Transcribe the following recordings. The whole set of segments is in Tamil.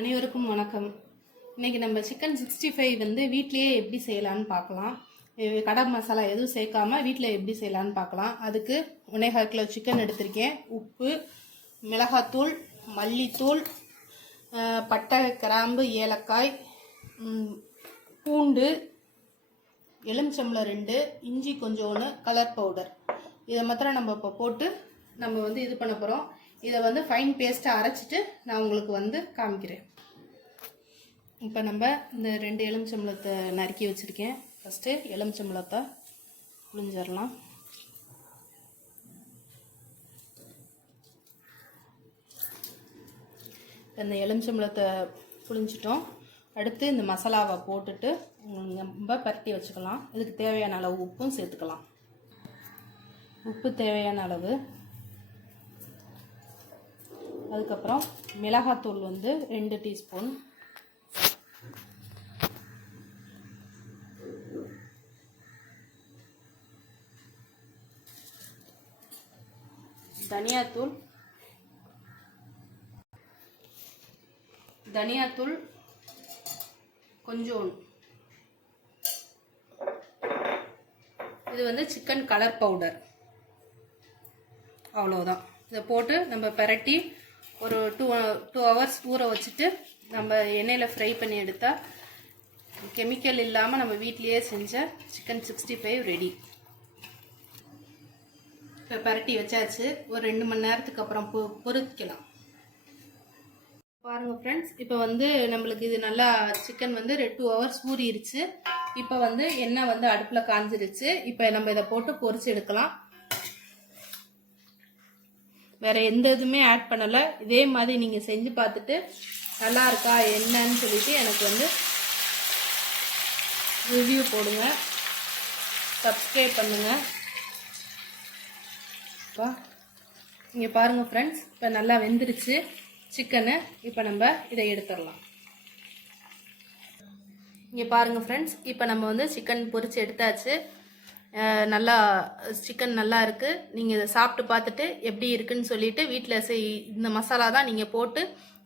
அனைவருக்கும் வணக்கம். இன்றைக்கி நம்ம சிக்கன் 65 வந்து வீட்லேயே எப்படி செய்யலான்னு பார்க்கலாம். கடை மசாலா எதுவும் சேர்க்காம வீட்டில் எப்படி செய்யலான்னு பார்க்கலாம். அதுக்கு 1.25 கிலோ சிக்கன் எடுத்திருக்கேன். உப்பு, மிளகாத்தூள், மல்லித்தூள், பட்டை, கிராம்பு, ஏலக்காய், பூண்டு, எலுமிச்சம்பழம் 2, இஞ்சி கொஞ்சோன்னு, கலர் பவுடர். இதை மாத்திரம் நம்ம இப்போ போட்டு நம்ம வந்து இது பண்ண போகிறோம். இதை வந்து ஃபைன் பேஸ்ட்டாக அரைச்சிட்டு நான் உங்களுக்கு வந்து காமிக்கிறேன். இப்போ நம்ம இந்த 2 எலுமிச்சம்பழத்தை நறுக்கி வச்சுருக்கேன். ஃபஸ்ட்டு எலுமிச்சம்பழத்தை புழிஞ்சிடலாம். இந்த எலுமிச்சம்பழத்தை புழிஞ்சிட்டோம். அடுத்து இந்த மசாலாவை போட்டுட்டு நம்ம பரட்டி வச்சுக்கலாம். இதுக்கு தேவையான அளவு உப்பும் சேர்த்துக்கலாம். உப்பு தேவையான அளவு. அதுக்கப்புறம் மிளகாத்தூள் வந்து 2 டீஸ்பூன், தனியாத்தூள் கொஞ்சோண்டு. இது வந்து சிக்கன் கலர் பவுடர். அவ்வளோதான். இதை போட்டு நம்ம பரட்டி ஒரு 2 ஹவர்ஸ் ஊற வச்சுட்டு நம்ம எண்ணெயில் ஃப்ரை பண்ணி எடுத்தால் கெமிக்கல் இல்லாமல் நம்ம வீட்லேயே செஞ்ச சிக்கன் 65 ரெடி. இப்போ பரட்டி வச்சாச்சு. ஒரு 2 மணி நேரத்துக்கு அப்புறம் பொரிக்கலாம். பாருங்கள் ஃப்ரெண்ட்ஸ், இப்போ வந்து நம்மளுக்கு இது நல்லா சிக்கன் வந்து 2 ஹவர்ஸ் ஊறிடுச்சு. இப்போ வந்து எண்ணெய் வந்து அடுப்பில் காஞ்சிருச்சு. இப்போ நம்ம இதை போட்டு பொரிச்சு எடுக்கலாம். வேறு எந்த இதுவுமே ஆட் பண்ணலை. இதே மாதிரி நீங்கள் செஞ்சு பார்த்துட்டு நல்லா இருக்கா என்னன்னு சொல்லிட்டு எனக்கு வந்து ரிவ்யூ போடுங்க. சப்ஸ்கிரைப் பண்ணுங்கள். இப்போ இங்கே பாருங்கள் ஃப்ரெண்ட்ஸ், இப்போ நல்லா வெந்துருச்சு சிக்கனு. இப்போ நம்ம இதை எடுத்துடலாம். இங்கே பாருங்கள் ஃப்ரெண்ட்ஸ், இப்போ நம்ம வந்து சிக்கன் பொரிச்சு எடுத்தாச்சு. நல்லா சிக்கன் நல்லா இருக்குது. நீங்கள் இதை சாப்பிட்டு பார்த்துட்டு எப்படி இருக்குன்னு சொல்லிவிட்டு வீட்டில் இந்த மசாலா தான் நீங்கள் போட்டு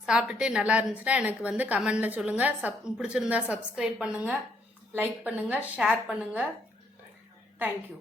சாப்பிட்டுட்டு நல்லா இருந்துச்சுன்னா எனக்கு வந்து கமெண்டில் சொல்லுங்கள். பிடிச்சிருந்தா சப்ஸ்கிரைப் பண்ணுங்கள், லைக் பண்ணுங்கள், ஷேர் பண்ணுங்கள். தேங்க்யூ.